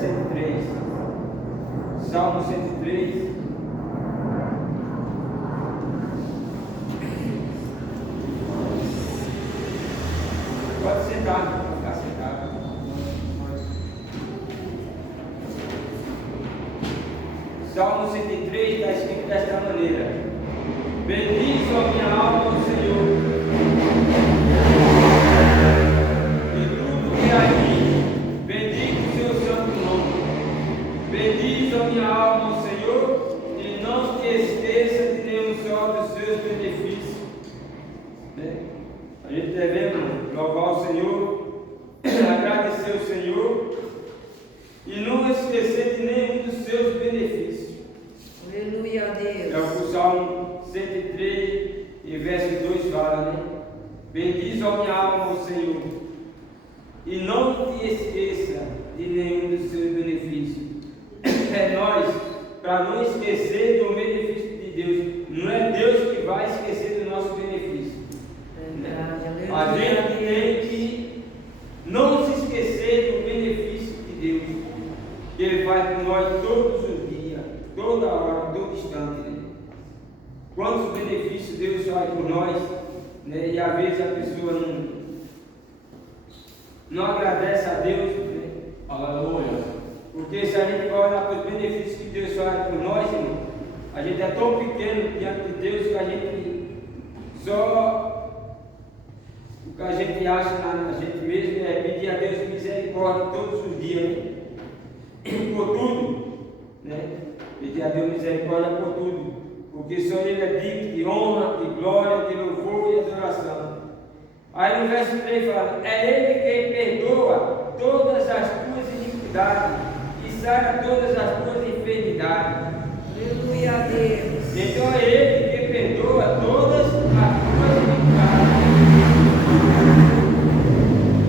103. Salmo 103. Pode sentar, pode ficar sentado. Salmo 103 está escrito desta maneira: bendize a minha alma o Senhor, e tudo que há em mim, bendize o seu santo nome. Bendize a minha alma o Senhor, e não te esqueça de nenhum só dos seus benefícios. A gente devemos louvar o Senhor, agradecer o Senhor e não esquecer de nenhum dos seus benefícios. Aleluia a Deus. É o que o Salmo 103 e verso 2 fala, né? Bendize a minha alma o Senhor e não te esqueça de nenhum dos seus benefícios. É nós, para não esquecer do benefício de Deus. Não é Deus que vai esquecer do nosso benefício. A gente tem que não se esquecer do benefício de Deus, que Ele faz por nós todos os dias, toda hora, todo instante. Né? Quantos benefícios Deus faz por nós, né? E às vezes a pessoa não agradece a Deus, né? Aleluia. Porque se a gente olhar para os benefícios que Deus faz por nós, irmão, a gente é tão pequeno diante de Deus que a gente só. O que a gente acha na gente mesmo é pedir a Deus misericórdia todos os dias, né? Por tudo, né? Pedir a Deus misericórdia por tudo, porque só Ele é digno de honra, de glória, de louvor e adoração. Aí no verso 3 fala: é Ele quem perdoa todas as tuas iniquidades e sara todas as tuas enfermidades. Aleluia a Deus. Então é Ele quem perdoa todas as tuas iniquidades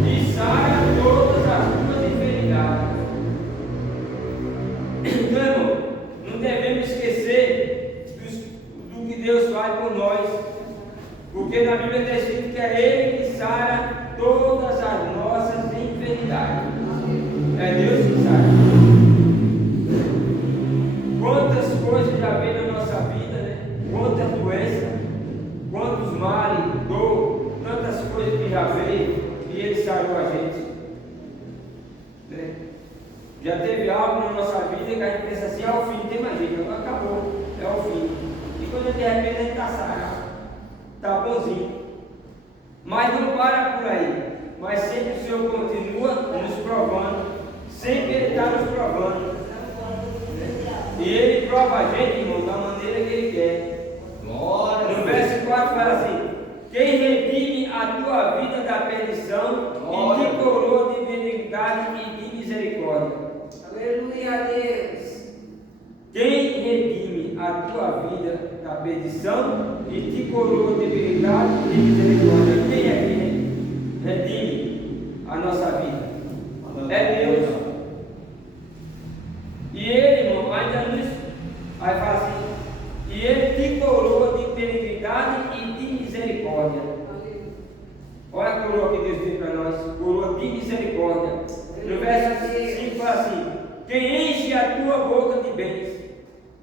e sara todas as tuas enfermidades. Então, irmão, não devemos esquecer do que Deus faz por nós, porque na Bíblia está escrito que é Ele que sara todas as nossas enfermidades. É Deus que sara. Quantas coisas já veio na nossa vida, né? Quantas doenças, quantos males, dor, tantas coisas que já veio e Ele sarou a gente. Né? Já teve algo na nossa vida que a gente pensa assim: é o fim, não tem mais jeito, agora acabou, é o fim. E quando de repente a gente está sarado, está bonzinho. Mas não para por aí, mas sempre o Senhor continua nos provando, sempre Ele está nos provando. E Ele prova a gente, irmão, da maneira que Ele quer. Glória. No verso 4 fala assim: quem redime a tua vida da perdição e te coroa de benignidade e de misericórdia. Aleluia a Deus. Quem redime a tua vida da perdição e te coroa de benignidade e de misericórdia. Quem é que redime a nossa vida? É Deus. E Ele, irmão, ainda nos. Aí fala assim: e Ele te coroa de benignidade e de misericórdia. Olha a coroa que Deus tem para nós: coroa de misericórdia. No verso 5 fala assim: quem enche a tua boca de bens,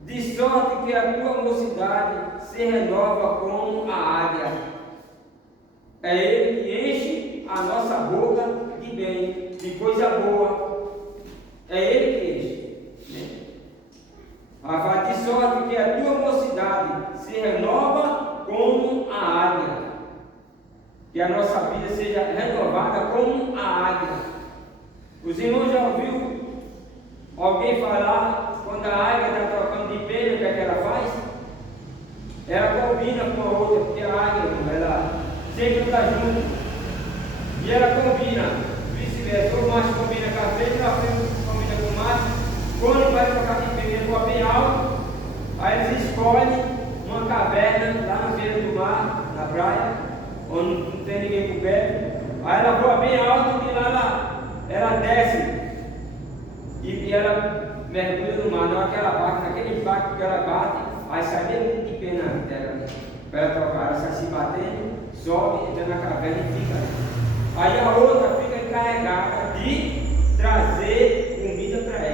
de sorte que a tua mocidade se renova como a águia. É Ele que enche a nossa boca de bem, de coisa boa. É Ele que enche. De sorte que a tua mocidade se renova como a águia. Que a nossa vida seja renovada como a águia. Os irmãos já ouviu alguém falar quando a águia está trocando de pena, o que é que ela faz? Ela combina com a outra, porque a águia, ela sempre está junto. E ela combina, vice-versa, o macho combina com a fêmea, a fêmea combina com o macho. Quando vai trocar de pena, voa bem alto, aí eles escolhem uma caverna lá na beira do mar, na praia, onde não tem ninguém por perto. Aí ela voa bem alto e lá ela desce e ela mergulha no mar. Na hora que ela bate, naquele impacto que ela bate, aí sai bem de pena dela. Para ela trocar, ela sai se batendo, sobe, entra na caverna e fica. Aí a outra fica encarregada de trazer comida para ela.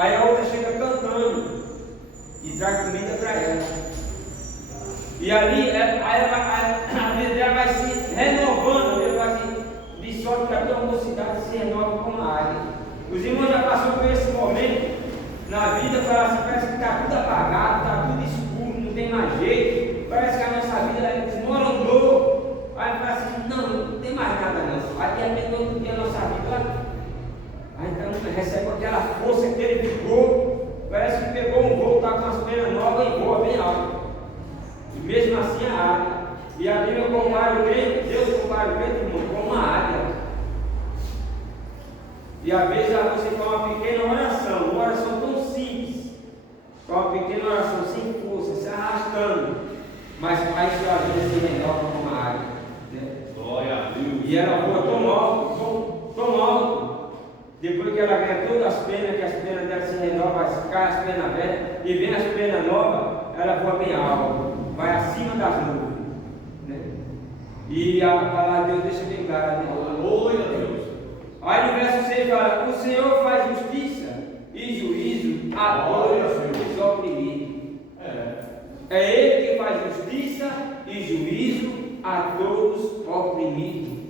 Aí a outra chega cantando e traz comida para ela. E ali a vida dela vai se renovando, ela vai se, de sorte que a tua mocidade se renova como a águia. Os irmãos já passaram por esse momento na vida, parece que está tudo apagado, está tudo escuro, não tem mais jeito, parece que a nossa vida desmoronou. Aí fala assim, não tem mais nada não. Aí de repente outro dia a nossa vida, aí então recebe aquela força, aquele vigor, parece que pegou um voo, está com as pernas novas e voa bem alto. E mesmo assim a águia. E a Bíblia compara o crente, Deus compara o crente, irmão, com uma águia. E às vezes você faz uma pequena oração, uma oração tão simples, uma pequena oração sem força, se arrastando, mas faz sua vida se renova como uma águia. Né? Glória a Deus. E ela voa tão alto, depois que ela ganha todas as penas, que as penas dela se renovam, cai as penas velhas, e vem as penas novas, ela voa bem alto, vai acima das nuvens. Né? E a palavra de Deus deixa bem clara, né? Glória a Deus. Aí no verso 6 fala, o Senhor faz justiça e juízo a todos os oprimidos. É Ele que faz justiça e juízo a todos os oprimidos.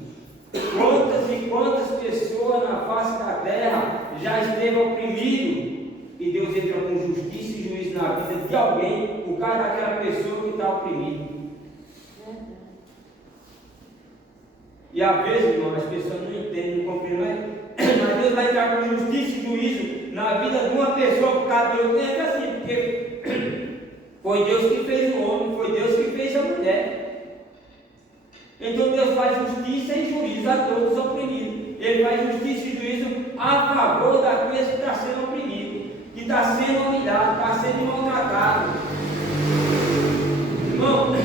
Quantas e quantas pessoas na face da terra já esteve oprimido e Deus entra com justiça e juízo na vida de alguém por causa daquela pessoa que está oprimida. E às vezes, irmão, as pessoas não entendem, não compreendem, mas Deus vai entrar com justiça e juízo na vida de uma pessoa por causa de outra. É assim, porque foi Deus que fez o homem, foi Deus que fez a mulher. Então Deus faz justiça e juízo a todos os oprimidos. Ele faz justiça e juízo a favor daqueles que está sendo oprimido, que está sendo humilhado, está sendo maltratado. Irmão,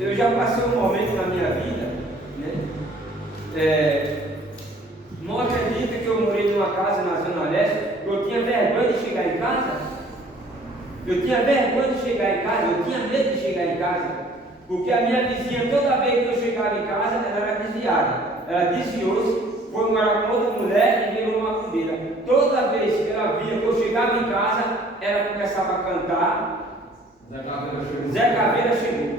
eu já passei um momento na minha vida, né? Não acredita que eu morei numa casa na Zona Leste, eu tinha vergonha de chegar em casa. Eu tinha vergonha de chegar em casa, eu tinha medo de chegar em casa, porque a minha vizinha, toda vez que eu chegava em casa, ela era desviada. Ela desviou-se, foi morar com outra mulher e virou uma macumbeira. Toda vez que ela via que eu chegava em casa, ela começava a cantar. Zé Caveira chegou.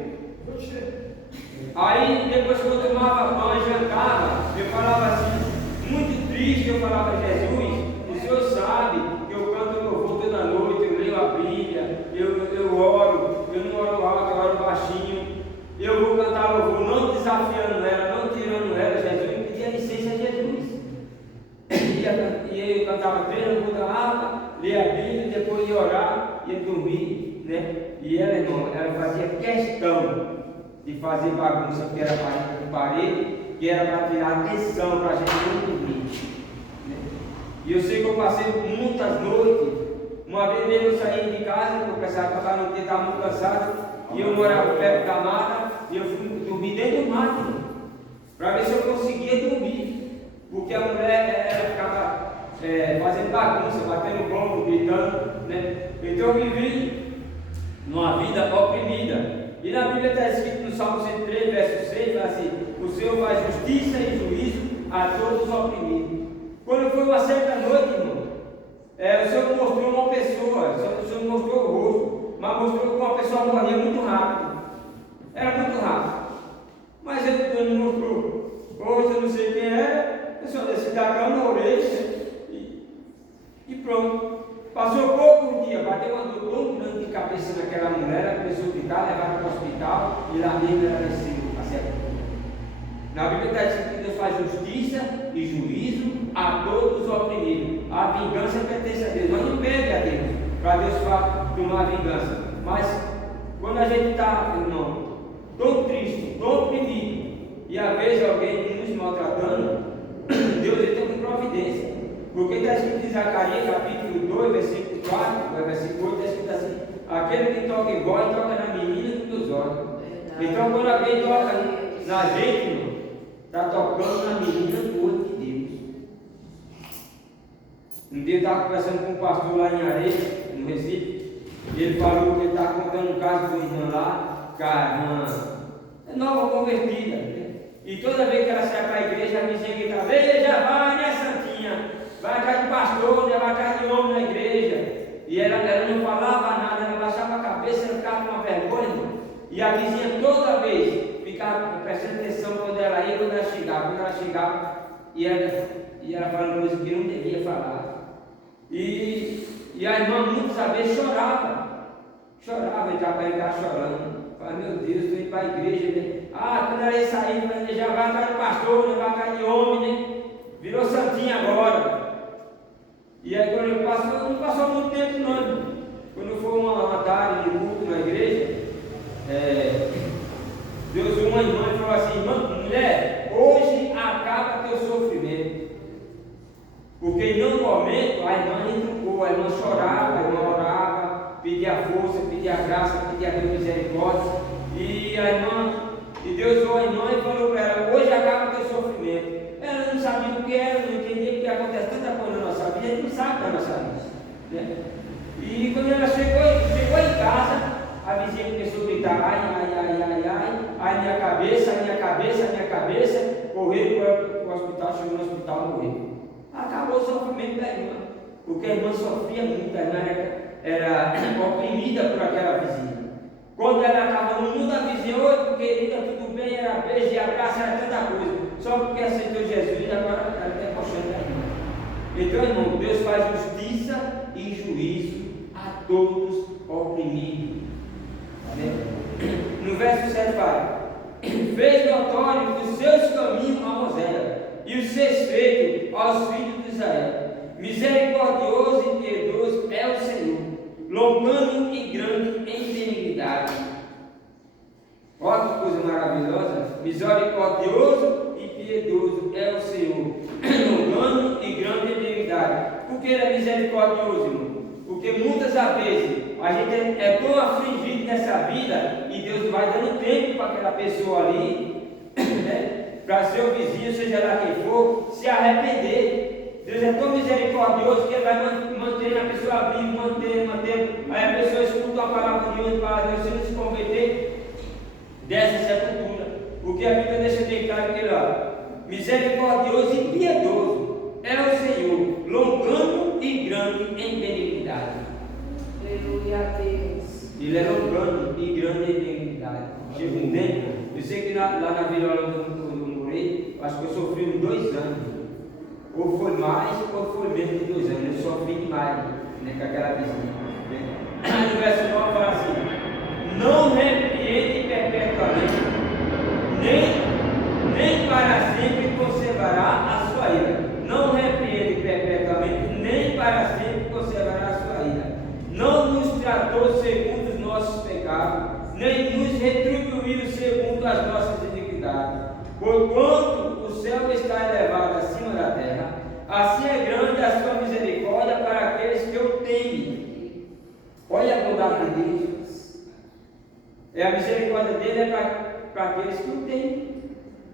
Aí depois que eu tomava banho, jantava, eu falava assim, muito triste, eu falava, Jesus, o Senhor sabe que eu canto louvor toda noite, eu leio a Bíblia, eu oro, eu não oro alto, eu oro baixinho, eu vou cantar louvor, não desafiando ela, não tirando ela, Jesus me pedia licença a Jesus. E eu cantava 3 louvor da alma, lia a Bíblia, depois ia orar, ia dormir, né? E ela, irmão, ela fazia questão de fazer bagunça, que era parede, que era para tirar atenção, para a gente não dormir. Né? E eu sei que eu passei muitas noites. Uma vez mesmo eu saí de casa, porque eu pensava que eu estava muito cansado, e eu morava perto da mata, e eu fui dormir dentro do mato, para ver se eu conseguia dormir. Porque a mulher ela ficava fazendo bagunça, batendo bombo, gritando. Né? Então eu vivi numa vida oprimida. E na Bíblia está escrito no Salmo 103, verso 6, assim, o Senhor faz justiça e juízo a todos os oprimidos. Quando foi uma certa noite, irmão, o Senhor mostrou uma pessoa, o Senhor mostrou o rosto, mas mostrou que uma pessoa morria muito rápido. Era muito rápido. Mas ele não mostrou. Hoje eu não sei quem era, o Senhor desceu da cama, orei e pronto. Passou poucos dias, bateu uma dor tão grande de cabeça naquela mulher, ela começou a gritar, levar para o hospital e lá mesmo ela desceu a sepultura. Na Bíblia está escrito que Deus faz justiça e juízo a todos os oprimidos. A vingança pertence a Deus, mas não pede a Deus para Deus tomar vingança. Mas quando a gente está, irmão, tão triste, tão oprimido, e às vezes alguém nos maltratando, Deus entra com providência. Porque está escrito em Zacarias, capítulo 2, versículo 4, versículo 8, está escrito assim: aquele que toca em voz, toca na menina dos meus olhos. Então, quando alguém toca na gente, está tocando na menina do olho de Deus. Um dia eu estava conversando com um pastor lá em Areia, no Recife, e ele falou que ele estava contando um caso de uma irmã lá, que a irmã é nova convertida, né? E toda vez que ela sai para a igreja, a vizinha gritava: veja, vai, né, Santinha? Vai atrás do pastor, E a vizinha toda vez ficava prestando atenção quando ela ia, quando ela chegava, e ela falando coisas que não devia falar. E a irmã muitas vezes chorava, entrava para entrar chorando. Falei, meu Deus, estou indo para a igreja, né? Quando ela ia sair, já vai atrás de pastor, já vai atrás de homem, né? Virou santinha agora. E aí quando ele passou, não passou muito tempo não. Quando foi uma tarde no culto na igreja, Deus usou uma irmã e falou assim, mulher, hoje acaba teu sofrimento. Porque em um momento a irmã retrucou, a irmã chorava, a irmã orava, pedia força, pedia graça, pedia misericórdia. E Deus usou a irmã e falou para ela, hoje acaba teu sofrimento. Ela não sabia o que era, não entendia porque acontece tanta coisa na nossa vida, a gente não sabe da nossa vida. Né? E quando ela chegou em casa, a vizinha começou a gritar, ai, minha cabeça, correu para o hospital, chegou no hospital e morreu. Acabou o sofrimento da irmã, porque a irmã sofria muito, a irmã era oprimida por aquela vizinha. Quando ela estava no mundo da vizinha, oi, querida, tudo bem, era beijo e abraço, era tanta coisa, só porque aceitou Jesus e agora ela está coxando da irmã. Então, irmão, Deus faz justiça e juízo a todos oprimidos. No verso 7 fala, fez notório os seus caminhos a Moisés e os seus feitos aos filhos de Israel. Misericordioso e piedoso é o Senhor, longânimo e grande em benignidade. Olha que coisa maravilhosa. Misericordioso e piedoso é o Senhor, longânimo e grande em benignidade. Por que ele é misericordioso, irmão? Porque muitas vezes a gente é tão afligido nessa vida e Deus vai dando tempo para aquela pessoa ali, né? Para seu vizinho, seja lá quem for, se arrepender. Deus é tão misericordioso que Ele vai manter a pessoa viva, mantendo. Aí a pessoa escuta a palavra de Deus para Deus, se não se converter dessa sepultura. Porque a Bíblia deixa bem claro que ele, misericordioso e piedoso é o Senhor, longânimo e grande em benignidade. Aleluia a Deus. Ele é longânimo e grande em benignidade. Chega um tempo, eu sei que lá na Vila onde eu morei, acho que eu sofri uns 2 anos. Ou foi mais, ou foi menos de 2 anos. Eu sofri demais, né, com aquela vizinha. Né? No verso 9 fala assim: não repreende perpetuamente, nem para sempre conservará a sua ira. Não repreende perpetuamente, nem para sempre conservará a sua ira. Não nos tratou segundo os nossos pecados, nem nos retribuiu segundo as nossas iniquidades. Porquanto o céu está elevado acima da terra, assim é grande a sua misericórdia para aqueles que o temem. Olha a bondade de Deus. A misericórdia dele é para aqueles que o temem,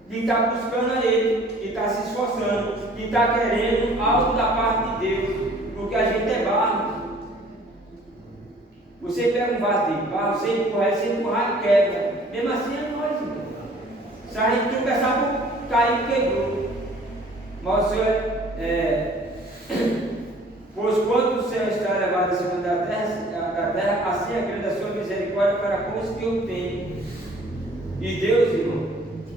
que está buscando a Ele, que está se esforçando, que está querendo algo da parte de Deus, porque a gente é barro. Você pega um vaso de barro, você empurrar e quebra. Mesmo assim é nós, irmão. Se a gente tropeçar por cair, quebrou. Mas o Senhor pois quando o céu está elevado acima da terra, assim é grande a sua misericórdia para com os que o têm. E Deus, irmão,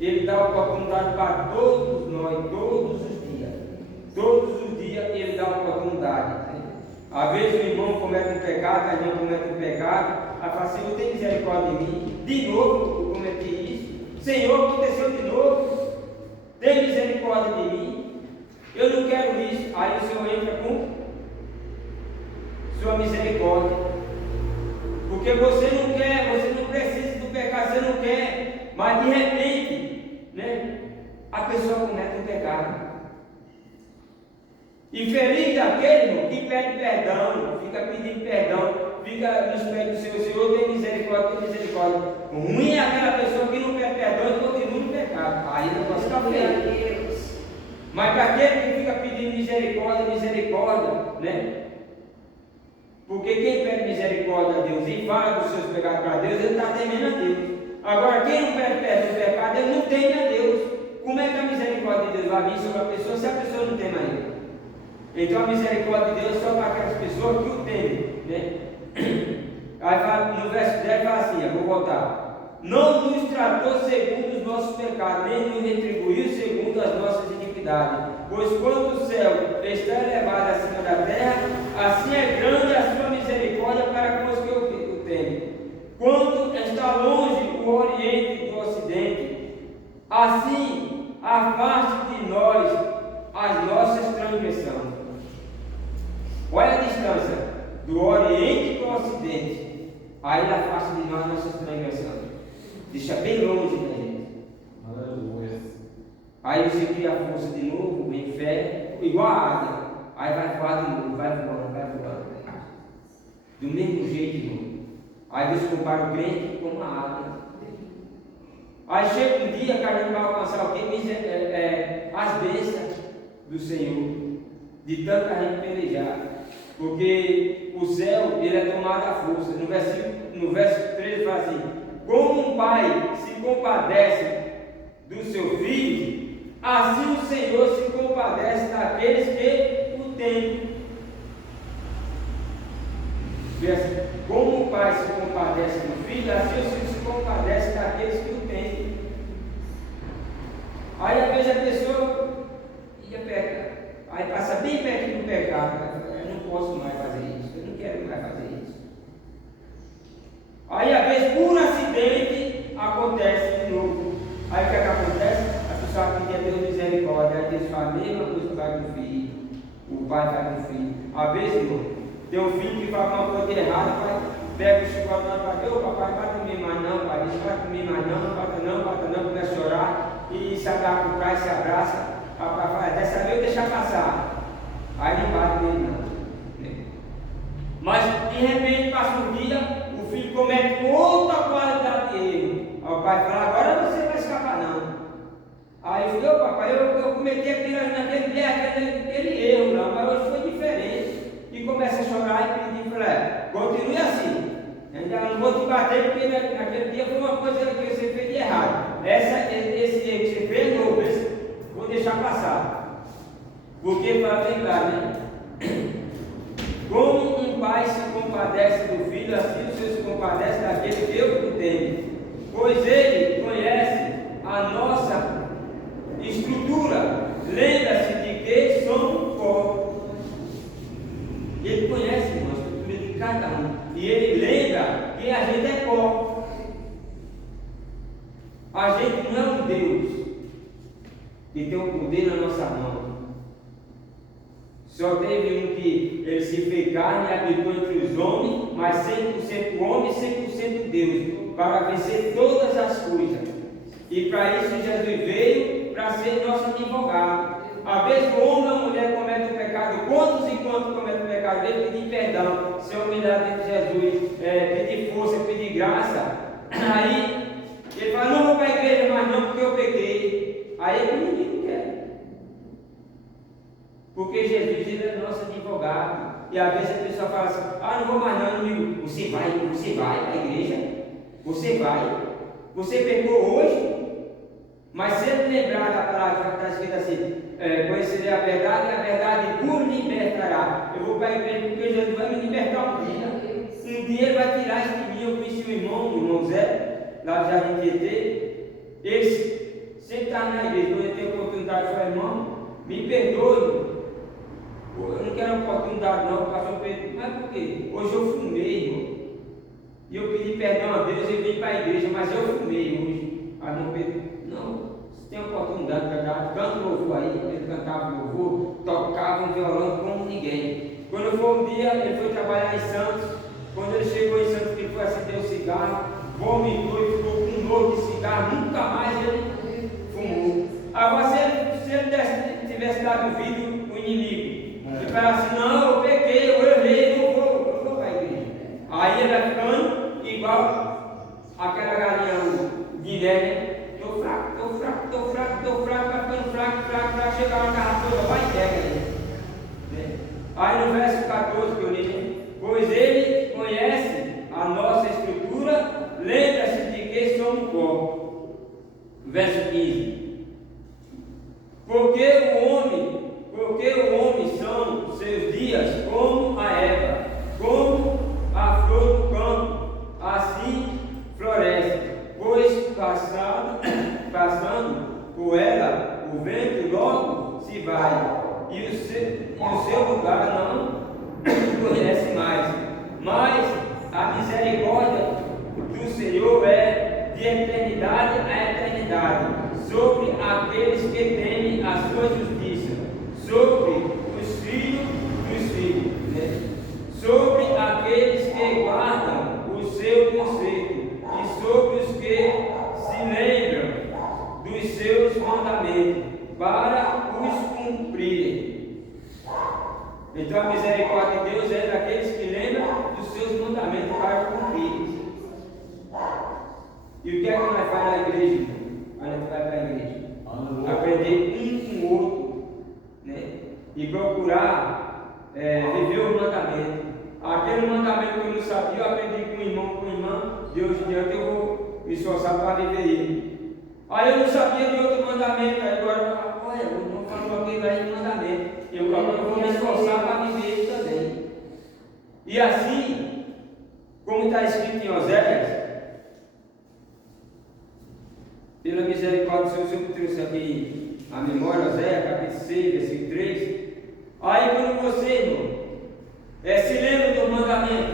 Ele dá oportunidade para todos nós, todos os dias. Todos os dias Ele dá oportunidade. Né? Às vezes o irmão comete um pecado, a irmã comete um pecado, aí fala, Senhor, tem misericórdia de mim. De novo eu cometi isso. Senhor, aconteceu de novo. Tem misericórdia de mim. Eu não quero isso. Aí o Senhor entra com sua misericórdia. Porque você não quer, você não precisa do pecado, você não quer. Mas de repente, né, a pessoa comete um pecado. E feliz daquele, irmão, que pede perdão, fica pedindo perdão, fica nos pés do Senhor, tem misericórdia, tem misericórdia. Ruim é aquela pessoa que não pede perdão e continua no pecado. Aí não pode ficar feliz. Mas para aquele que fica pedindo misericórdia, né? Porque quem pede misericórdia a Deus e fala dos seus pecados para Deus, ele está temendo a Deus. Agora, quem não pede perdão do pecado, ele não teme a Deus. Como é que a misericórdia de Deus vai vir sobre a pessoa se a pessoa não teme a Ele? Então a misericórdia de Deus é só para aquelas pessoas que o temem, né? Aí no verso 10 fala assim, eu vou voltar. não nos tratou segundo os nossos pecados, nem nos retribuiu segundo as nossas iniquidades. Pois quando o céu está elevado acima da terra, assim é grande a sua misericórdia para com os que o temem. Quando está longe o oriente do ocidente, assim afaste de nós as nossas transgressões. Olha a distância do oriente para o ocidente. Aí ele afasta de nós nossas transgressões. Deixa bem longe da gente. Aleluia. Aí você cria a força de novo, em fé, igual a águia. Aí vai voar de novo, vai voando, vai voando. Do mesmo jeito de novo. Aí Deus compara o crente com uma águia. Aí chega um dia que a gente vai alcançar o quê? As bênçãos do Senhor. De tanto que a gente pelejar. Porque o céu, ele é tomado à força. No verso 13 fala assim: como um pai se compadece do seu filho, assim o Senhor se compadece daqueles que o temem. Como o pai se compadece do filho, assim o Senhor se compadece daqueles que o temem. Aí às vezes a pessoa ia pecar, aí passa bem perto do pecado. Eu não posso mais fazer isso, eu não quero mais fazer isso. Aí às vezes por acidente acontece de novo. Aí o que acontece? A pessoa pedia a Deus misericórdia. Aí Deus faz a mesma coisa que faz com o filho. O pai faz com o filho. Às vezes, irmão, tem um filho que faz uma coisa errada, o pai pega o chicote e fala: ô papai, bate em mim mais não, pai, não bate em mim mais não, bata não, começa a chorar e se agarra com o pai, se abraça. O papai fala: dessa vez eu deixar passar. Aí não bate nele não. Mas de repente passa um dia, o filho comete outra qualidade de erro. Aí o pai fala: agora você vai escapar não. Aí eu falei: ô papai, eu cometi naquele dia aquele erro não, mas hoje foi diferente. E começa a chorar e pedir para continue assim. Ainda não vou te bater porque naquele dia foi uma coisa que você fez de errado. Esse erro que você fez novo, vou deixar passar. Porque para lembrar, né? Como um pai se compadece do filho, assim o Senhor se compadece daquele que eu tenho. Pois ele conhece a nossa estrutura. Lembra-se de que somos pó. Ele conhece a estrutura de cada um. E ele lembra que a gente é pó. A gente não é um Deus que tem o poder na nossa mão. Só teve um que ele se fez carne e habitou entre os homens, mas 100% homem e 100% Deus, para vencer todas as coisas. E para isso Jesus veio para ser nosso advogado. Às vezes o homem ou a mulher comete o pecado, quantos e quantos cometem o pecado, ele pedir perdão, se humilhar diante de Jesus, pedir força, pedir graça. Aí ele fala: não vou para a igreja mais não, porque eu pequei. Aí ele não quer. Porque Jesus, ele é nosso advogado. E às vezes a pessoa fala assim: ah, não vou mais não, amigo. Você vai para a igreja. Você vai. Você pecou hoje. Mas se ele lembrar da palavra que está escrita assim: conhecerei a verdade e a verdade vos libertará. Eu vou para a igreja porque Jesus vai me libertar um dia. Um dia ele vai tirar isso de mim. Eu conheci o irmão Zé, lá do Jardim Tietê. Ele sempre estava na igreja. Quando ele tem oportunidade de falar: irmão, me perdoe. Eu não quero oportunidade não, pastor Pedro. Mas por quê? Hoje eu fumei, irmão. E eu pedi perdão a Deus e vim para a igreja, mas eu fumei hoje. Aí irmão Pedro: não, você tem oportunidade para cantar, canta louvor aí. Ele cantava louvor, tocava um violão como ninguém. Quando foi um dia, ele foi trabalhar em Santos. Quando ele chegou em Santos, ele foi acender o cigarro, vomitou e ficou com um novo de cigarro, nunca mais ele fumou. Agora se ele tivesse dado ouvido o inimigo, ele fala assim: não, eu pequei, eu errei, não vou para a igreja. Aí ele vai ficando igual aquela galinha Guiné, né? Estou fraco, vai ficando fraco, chega uma carra toda, vai e pega ele. Né? Aí no verso 14 que eu li: pois ele conhece a nossa estrutura, lembra-se de que somos pó. Verso 15: porque o homem são seus dias como a erva, como a flor do campo, assim floresce. Pois se vai, e o seu lugar não conhece mais. Mas a misericórdia do Senhor é de eternidade a eternidade sobre aqueles que temem a sua justiça, sobre os filhos dos filhos, né? Sobre aqueles que guardam o seu conserto e sobre os que se lembram dos seus mandamentos para os cumprirem. Então a misericórdia de Deus é daqueles que lembram dos seus mandamentos para cumprirem. E o que é que nós fazemos na igreja? A gente vai para a igreja aprender um com o outro, né? E procurar viver o mandamento. Aquele mandamento que eu não sabia, eu aprendi com o irmão, com a irmã, de hoje em diante eu vou me esforçar para viver ele. Aí eu não sabia de outro mandamento, aí agora, olha, o irmão falou aquele velho mandamento, eu agora vou me esforçar para viver ele também. E assim, como está escrito em Oséias, pela misericórdia do Senhor, o Senhor que trouxe aqui a memória, Oséias, capítulo 6, versículo 3. Aí quando você, irmão, se lembra do mandamento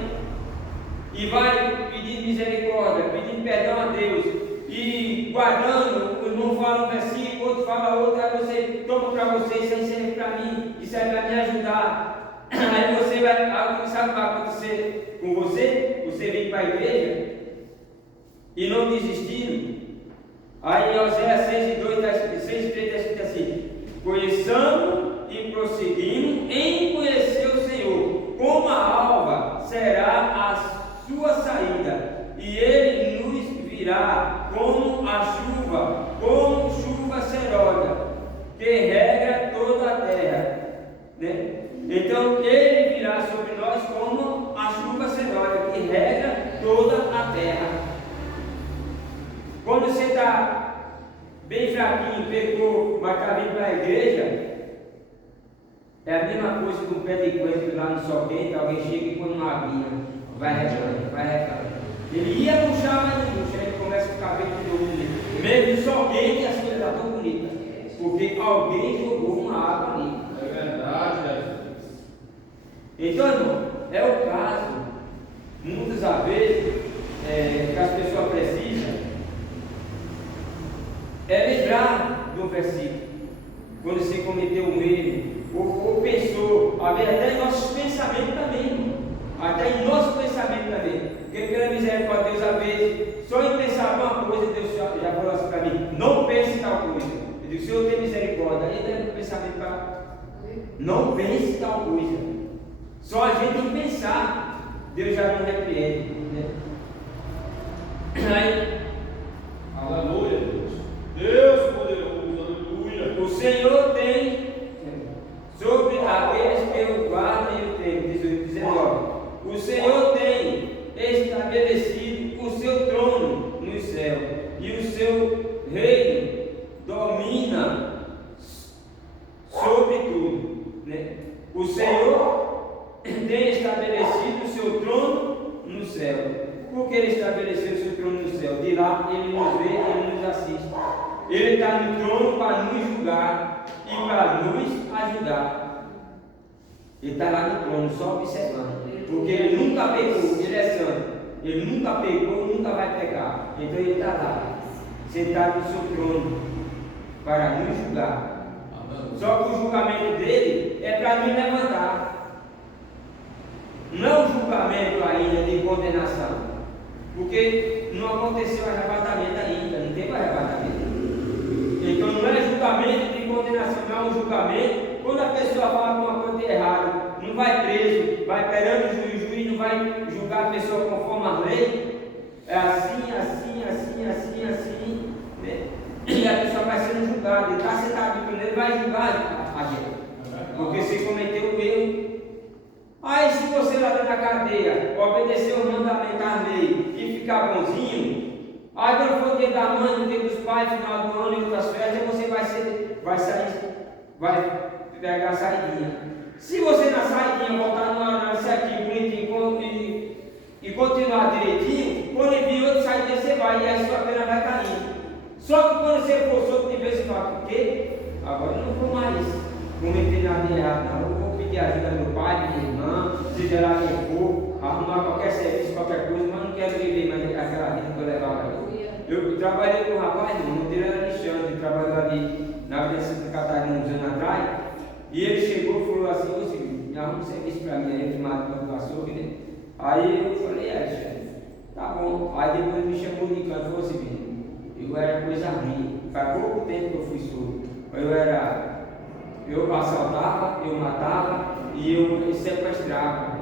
e vai pedir misericórdia, pedindo perdão a Deus e guardando, o irmão fala um versículo, outro fala outro, aí você toma para você, isso aí serve para mim, isso aí vai me ajudar. Aí você vai, sabe o que vai acontecer com você? Você vem para a igreja e não desistir. Aí em Oséias 6:3 está escrito assim: conheçamos e prosseguimos em conhecer o Senhor, como a alva será a sua saída, e ele nos virá como a chuva, como chuva serôdia, que rega toda a terra, né? Então ele virá sobre nós como a chuva serôdia, que rega toda a terra. Quando você está bem fraquinho, pegou, mas está vindo para a igreja, é a mesma coisa que um pé de coentro lá no sol quente, alguém chega e põe uma aguinha, vai regando, vai regando. Ele ia puxar, mas não puxa, ele começa a ficar bem todo mundo. Mesmo no sol quente, as coisas estão tão bonitas, porque alguém jogou uma água ali. É verdade, Então, irmão, é o caso, muitas vezes, que as pessoas precisam lembrar do versículo, quando você cometeu um erro, ou pensou, até em nossos pensamentos também, irmão. Até em nosso pensamento também, porque pela misericórdia de Deus, às vezes, só em pensar alguma coisa, Deus já falou assim para mim: não pense em tal coisa. Eu digo: Senhor, tem misericórdia. Aí deve o pensamento para não pense em tal coisa. Só a gente em pensar, Deus já não repreende, né? Aí, aleluia, Deus. Deus poderoso, aleluia. O Senhor tem sobre aqueles que o guardam e o temem. 19. O Senhor tem estabelecido o seu trono no céu, e o seu reino domina sobre tudo, né? O Senhor tem estabelecido o seu trono no céu. Por que ele estabeleceu o seu trono no céu? De lá ele nos vê, ele nos assiste. Ele está no trono para nos julgar e para nos ajudar. Ele está lá no trono só observando, porque ele nunca pecou, ele é santo, ele nunca pecou, nunca vai pecar. Então ele está lá, sentado no seu trono para nos julgar. Só que o julgamento dele é para nos levantar, não é um julgamento ainda de condenação, porque não aconteceu arrebatamento ainda, não teve arrebatamento. Então não é julgamento de condenação, não é um julgamento. Quando a pessoa fala alguma coisa errada, não vai preso, vai perante o juiz, o juiz não vai julgar a pessoa conforme a lei. É assim, né? E a pessoa vai sendo julgada, ele está sentado no primeiro, vai julgar a gente, porque você cometeu o erro. Aí se você lá dentro da cadeia obedecer os mandamentos da lei e ficar bonzinho, aí quando for o dia da mãe, o dia dos pais, final do ano e outras festas, você vai pegar a saidinha. Se você na saidinha voltar no certinho, bonitinho e continuar direitinho, quando ele vir outra saidinha você vai e a sua pena vai caindo. Só que quando você for solto de vez em quando, por quê? Agora eu não vou mais. cometer nada de errado, não. Eu vou pedir ajuda do meu pai, minha irmã, seja lá quem for, arrumar qualquer serviço, qualquer coisa, mas não quero viver mais aquela vida que eu levava aí. Eu trabalhei com um rapaz, o nome dele era Alexandre, ele trabalhou ali na Avenida Santa Catarina uns anos atrás, e ele chegou e falou assim: ô seguinte, me arruma um serviço para mim aí, tomado do açougue, né? Aí eu falei: Alexandre, tá bom. Aí depois ele me chamou de canto e falou assim: eu era coisa ruim, faz pouco tempo que eu fui surdo. Eu assaltava, eu matava e eu sequestrava.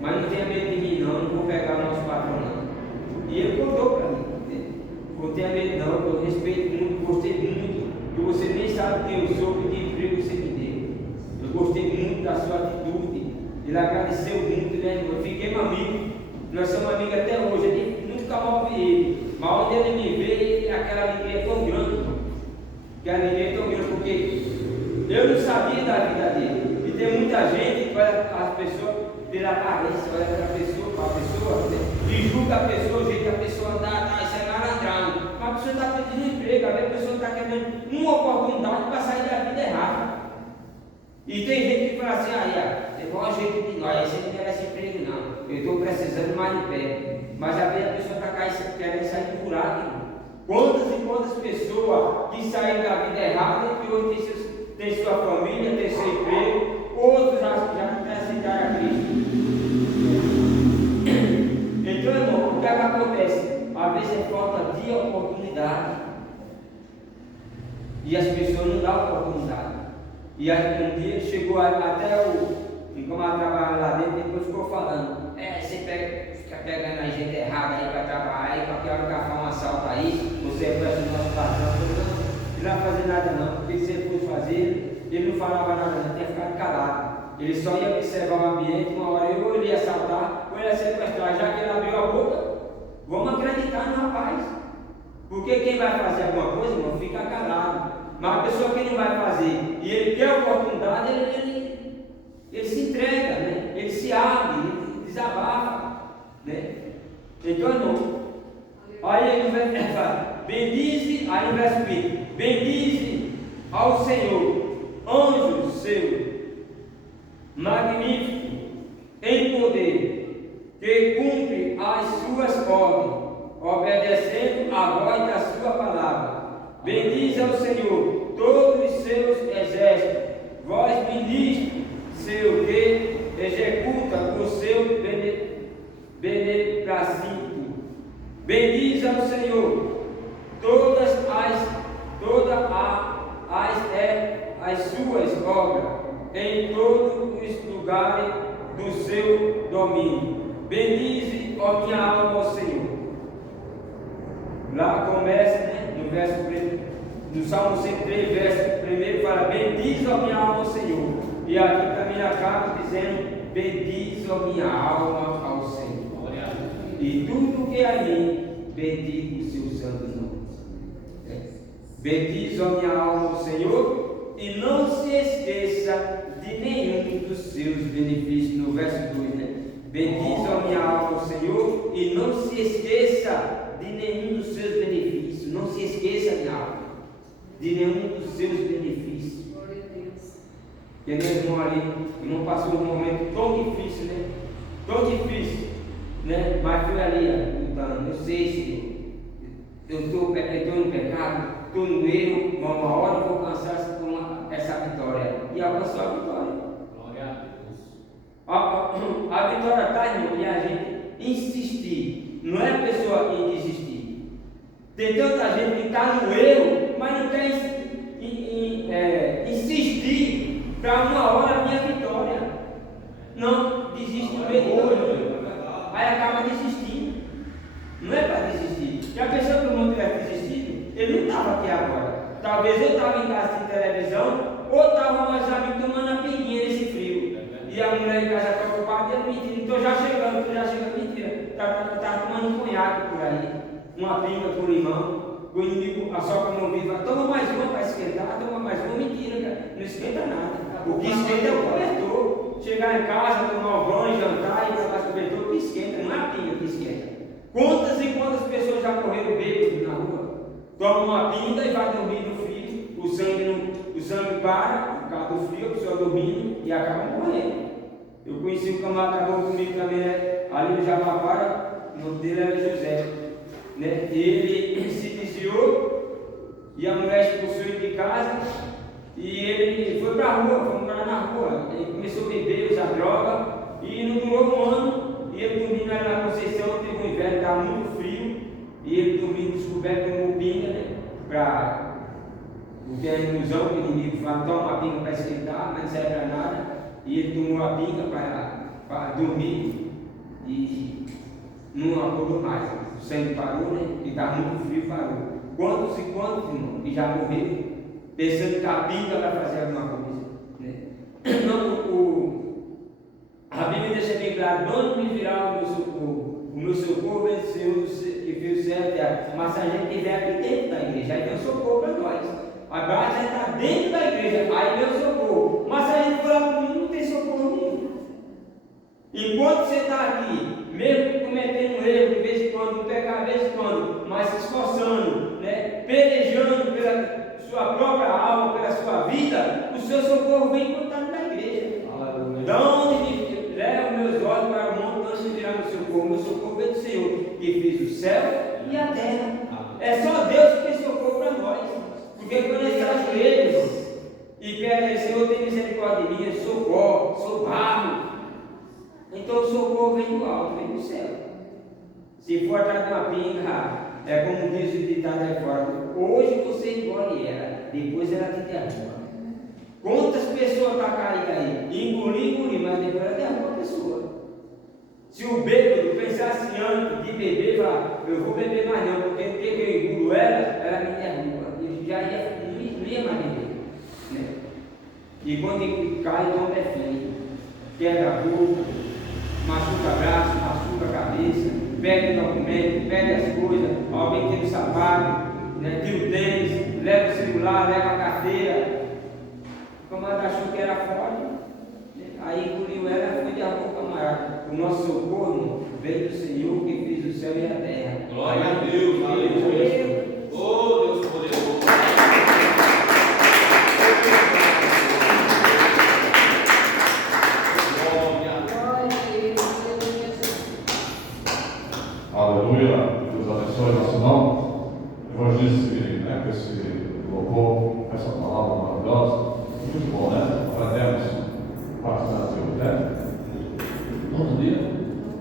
Mas não tenha medo de mim não vou pegar o nosso patrão não. E ele contou para mim, né? Não tenha medo não, eu respeito muito, gostei muito, que você nem sabe quem eu sou e que emprego você me deu. Eu gostei muito da sua atitude, ele agradeceu muito, né? Eu fiquei meu amigo, nós somos amigos até hoje, ele nunca mal vi ele, mas onde ele me vê, aquela alegria é tão grande, que a alegria é tão grande, porque eu não sabia da vida dele. E tem muita gente que olha as pessoas pela aparência, olha para a pessoa, né? E julga a pessoa, o jeito que a pessoa está, isso é malandrando. Mas a pessoa está pedindo emprego, a pessoa está querendo uma oportunidade para sair da vida errada. E tem gente que fala assim: é igual a jeito de nós, você não merece emprego não, eu estou precisando mais de pé. Mas às vezes a pessoa está querendo sair do buraco, irmão. Quantas e quantas pessoas que saíram da vida errada e que hoje tem sua família, tem seu emprego, outros já aceitaram a Cristo. Então, irmão, o que acontece? Às vezes é falta de oportunidade. E as pessoas não dão oportunidade. E um dia chegou até como ela trabalhava lá dentro, depois ficou falando: você fica pegando a gente errada aí para trabalhar, aí qualquer hora que ela um assalto aí, você é para o nosso patrão. Ele não ia fazer nada não, porque se ele fosse fazer, ele não falava nada não, tinha ficado calado. Ele só ia observar o ambiente, uma hora ou ele ia assaltar, ou ele ia sequestrar. Já que ele abriu a boca, vamos acreditar no rapaz. Porque quem vai fazer alguma coisa, irmão, fica calado. Mas a pessoa que não vai fazer e ele quer a oportunidade, ele se entrega, né? Ele se abre, ele desabafa, né? Então, irmão, aí ele vai falar: bendize, aí no verso 20: bendize ao Senhor, anjo seu, magnífico em poder, que cumpre as suas ordens, obedecendo a voz da sua palavra. Bendize ao Senhor todos os seus exércitos, vós ministros seu, que executa o seu beneplácito. Bendize ao Senhor todas as suas obras em todos os lugares do seu domínio. Bendize, ó minha alma, ao Senhor. Lá começa, né, no verso 1, no Salmo 103, verso 1, fala: bendize, ó minha alma, ao Senhor. E aqui também acaba dizendo: bendize, ó minha alma, ao Senhor. E tudo que há em mim, bendiga o seu santo nome. Bendize, ó minha alma, ao Senhor, e não se esqueça de nenhum dos seus benefícios. No verso 2, né? Bendize, ó minha alma, ao Senhor, e não se esqueça de nenhum dos seus benefícios. Não se esqueça, minha alma, de nenhum dos seus benefícios. Glória a Deus. E meu irmão ali, irmão passou um momento tão difícil, né? Tão difícil, né? Mas foi ali, lutando. Eu sei, Senhor, eu estou no pecado, estou no erro, mas uma hora eu vou alcançar essa vitória. E alcançou a vitória. Glória a Deus. A vitória está, irmão, e a gente insistir. Não é a pessoa em desistir. Tem tanta gente que está no erro, mas não quer insistir para uma hora a minha vitória. Não, desiste no meio do olho. Aí acaba desistindo. Não é para desistir. Se a pessoa que o mundo tivesse desistido, ele não estava aqui agora. Talvez eu estava em casa de televisão, ou estava mais amigos tomando a pinguinha nesse frio. E a mulher em casa está ocupada e ele mentindo: estou já chegando, mentira. Está tomando um conhaque por aí, uma pinga com limão, o inimigo, a sopa não viva, toma mais uma para esquentar, toma mais uma, mentira, cara, não esquenta nada. O que esquenta é o cobertor. Chegar em casa, tomar um banho, jantar e botar o cobertor, o que esquenta, não é a pinga que esquenta. Quantas e quantas pessoas já correram bêbados na rua? Toma uma pinga e vai dormir no frio, o sangue para, adapta o frio, a pessoa dormindo e acaba morrendo. Eu conheci um camarada que acabou comigo também, né? Ali no Jabaquara, o nome dele era José. Né? Ele se desviou e a mulher expulsou ele de casa e ele foi para a rua, foi morar na rua. Ele começou a beber, usar droga e não durou um ano. E ele dormindo ali na Conceição, teve um inverno, estava muito frio e ele dormindo descoberto com uma pinga, né? Porque é a ilusão que o inimigo fala, toma uma pinga para esquentar, mas não serve para nada. E ele tomou a pinga para dormir e não acordou mais. O sangue parou, né? E estava muito frio, parou. Quantos e quantos, irmão, que já morreram, pensando que a pinga vai fazer alguma coisa. Né? Não, a Bíblia deixa bem claro: não me virá o meu socorro. O meu socorro é o Senhor que fez o céu e a terra. Mas se a gente estiver aqui dentro da igreja, aí tem um socorro para nós. A base está dentro da igreja, aí tem um socorro. Mas se a gente for lá para o mundo, não tem socorro nenhum. Enquanto você está aqui, mesmo cometendo um erro de vez em quando, um pecado de vez em quando, mas se esforçando, né, pelejando pela sua própria alma, pela sua vida, o seu socorro vem enquanto está na igreja. Então, onde leva meus olhos para o monte, onde virá meu socorro? Meu socorro vem do Senhor, que fez o céu e a terra. É só Deus que tem socorro para nós. Porque quando ele está ajoelhos e pede, Senhor, tem misericórdia de mim, sou barro. Então o socorro vem do alto, vem do céu. Se for atrás de uma pinga, é como diz o ditado aí fora: hoje você engole ela, depois ela te derruba. Quantas pessoas estão caídas aí? Engolir, mas depois ela derruba a pessoa. Se o bêbado pensasse antes de beber, falar, eu vou beber mais não, porque no dia que eu engulo ela me derruba. Ele já ia mais beber. Né? E quando ele cai, então é feio. Quebra a boca, machuca o braço, machuca a cabeça, perde o documento, perde as coisas, alguém tira o sapato, né, tira o tênis, leva o celular, leva a carteira. O camarada achou que era forte, né? Aí engoliu ela e foi derrubar o camarada. O nosso socorro veio do Senhor que fez o céu e a terra. Glória a Deus, aleluia. Oh, Deus poderoso. Aleluia, Deus abençoe nosso irmão. Evangelista, né, com esse louvor, com essa palavra maravilhosa. Muito bom, né? Aprendemos bastante, né? Todo dia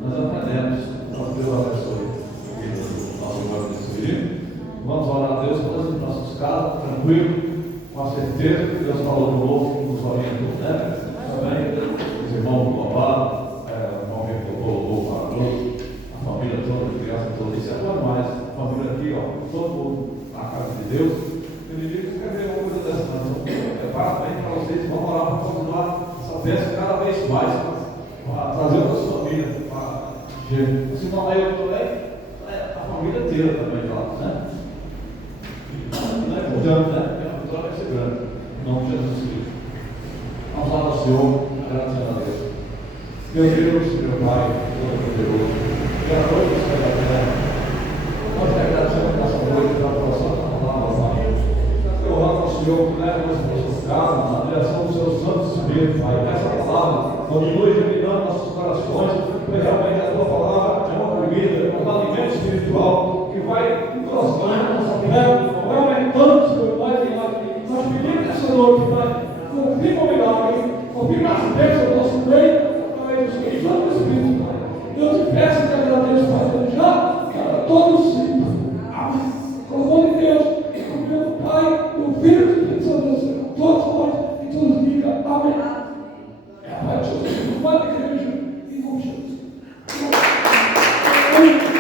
nós aprendemos. Então, Deus abençoe nosso evangelista. Vamos orar a Deus todas as nossas casas, tranquilo, com a certeza que Deus falou de novo, nos orientou, né? Também, os irmãos do louvado, o irmão que colocou para nós. A família toda, criança toda, isso é bom demais. A família aqui, ó, todo mundo na casa de Deus. Eu me digo que quer ver uma coisa dessa, não. Parabéns para vocês, vamos orar para continuar essa bênção cada vez mais, para trazer a nossa família para Jesus. Se não é eu também, a família inteira também, né? Não é grande, né? A vitória vai ser grande. Em nome de Jesus Cristo. Vamos lá ao Senhor, agradecendo a Deus. Meu Deus, meu Pai, todo-poderoso. E a noite do céu da terra, nós te agradecemos nessa noite pela aprovação da palavra, Pai. Eu oro ao Senhor que leva as nossas casas na direção do seu Santo Espírito, Pai. Que essa palavra continue iluminando nossos corações, porque realmente a tua palavra é uma comida, um alimento espiritual que vai engrossando nossa fé, vai aumentando, Senhor, Pai. Nós pedimos essa noite, Pai, confirma o milagre, confirma as bênçãos do nosso meio, através do Espírito Santo, Pai. Eu te peço e te agradeço, Pai, já para todos sempre. Amém. Com o nome de Deus, com o meu Pai, do Filho e do Espírito Santo, todos nós e todos digam amém. É a Pai de Jesus, no Pai da igreja, em nome de Jesus. Aleluia.